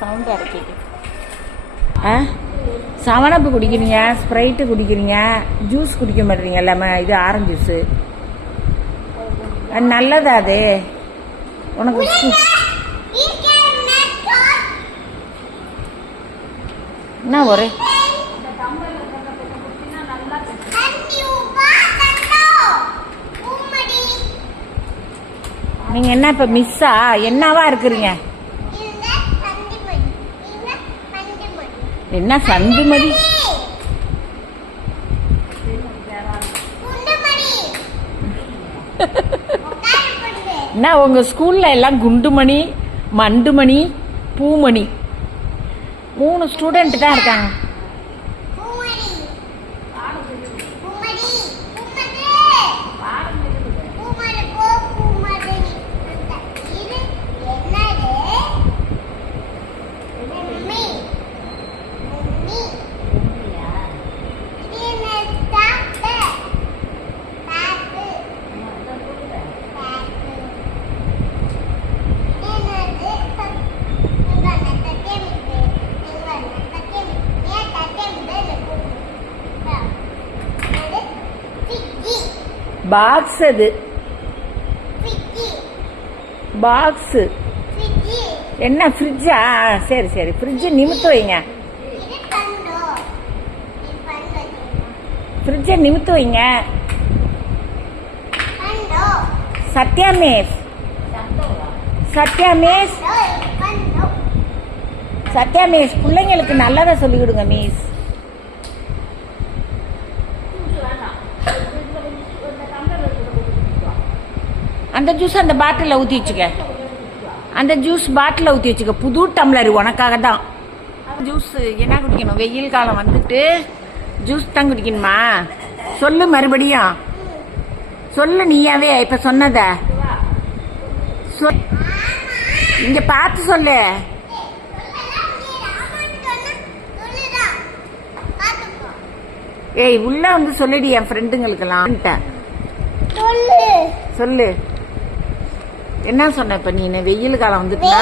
Sound அரைக்கிட்டு சவனப்பு குடிக்கிறீங்க, Sprite குடிக்கிறீங்க, juice குடிக்க மாட்டீங்க. இது ஆரஞ்சு ஜூஸு நல்லதா அது உனக்கு? என்ன ஒரு நீங்க என்ன இப்ப மிஸ்ஸா என்னவா இருக்கிறீங்க? என்ன சந்துமதி? என்ன உங்க ஸ்கூல்ல எல்லாம் குண்டுமணி, மண்டுமணி, பூமணி 3 ஸ்டூடெண்ட் தான் இருக்காங்க. பாக்ஸ் அது பாக்ஸ் என்ன ஃப்ரிட்ஜா? சரி சரி, ஃப்ரிட்ஜ் நிமித்து வைங்க, ஃப்ரிட்ஜ நிமித்து வைங்க. Sathya miss, Sathya miss, Sathya miss பிள்ளைங்களுக்கு நல்லதா சொல்லி கொடுங்க மிஸ். அந்த ஜூஸ் அந்த பாட்டிலில் ஊற்றி வச்சுக்க, அந்த ஜூஸ் பாட்டிலில் ஊற்றி வச்சுக்க. புது டம்ளர் உனக்காக தான். ஜூஸ் என்ன குடிக்கணும்? வெயில் காலம் வந்துட்டு ஜூஸ் தான் குடிக்கணுமா? சொல்லு மறுபடியும் சொல்லு, நீயாவே இப்ப சொன்னத இங்க பார்த்து சொல்லு. ஏய் உள்ள வந்து சொல்லுடி என் ஃப்ரெண்டுங்களுக்கெல்லாம். சொல்லு என்ன சொன்ன இப்ப? நீ வெயில் காலம் வந்துட்டா